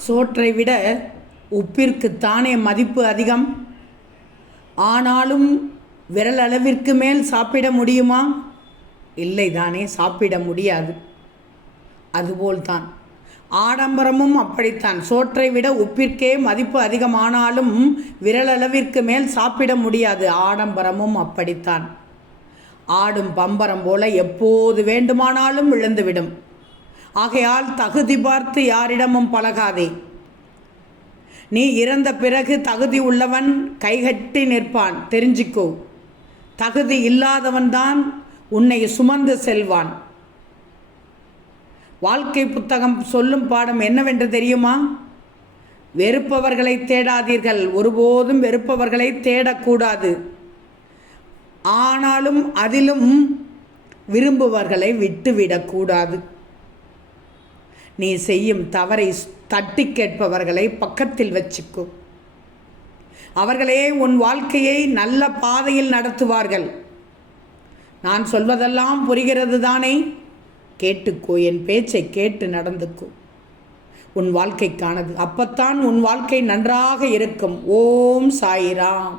சோற்றை விட உப்பிற்குத்தானே மதிப்பு அதிகம். ஆனாலும் விரல் அளவிற்கு மேல் சாப்பிட முடியுமா? இல்லை தானே, சாப்பிட முடியாது. அதுபோல்தான் ஆடம்பரமும் அப்படித்தான். சோற்றை விட உப்பிற்கே மதிப்பு அதிகமானாலும் விரலளவிற்கு மேல் சாப்பிட முடியாது. ஆடம்பரமும் அப்படித்தான். ஆடும் பம்பரம் போல எப்போது வேண்டுமானாலும் விழுந்துவிடும். ஆகையால் தகுதி பார்த்து யாரிடமும் பழகாதே. நீ இறந்த பிறகு தகுதி உள்ளவன் கைகட்டி நிற்பான், தெரிஞ்சிக்கோ. தகுதி இல்லாதவன்தான் உன்னை சுமந்து செல்வான். வாழ்க்கை புத்தகம் சொல்லும் பாடம் என்னவென்று தெரியுமா? வெறுப்பவர்களை தேடாதீர்கள். ஒருபோதும் வெறுப்பவர்களை தேடக்கூடாது. ஆனாலும் அதிலும் விரும்புவர்களை விட்டுவிடக்கூடாது. நீ செய்யும் தவறை தட்டி கேட்பவர்களை பக்கத்தில் வச்சுக்கோ. அவர்களே உன் வாழ்க்கையை நல்ல பாதையில் நடத்துவார்கள். நான் சொல்வதெல்லாம் புரிகிறது தானே? கேட்டுக்கோ, என் பேச்சை கேட்டு நடந்துக்கோ. உன் வாழ்க்கைக்கானது. அப்பத்தான் உன் வாழ்க்கை நன்றாக இருக்கும். ஓம் சாய்ராம்.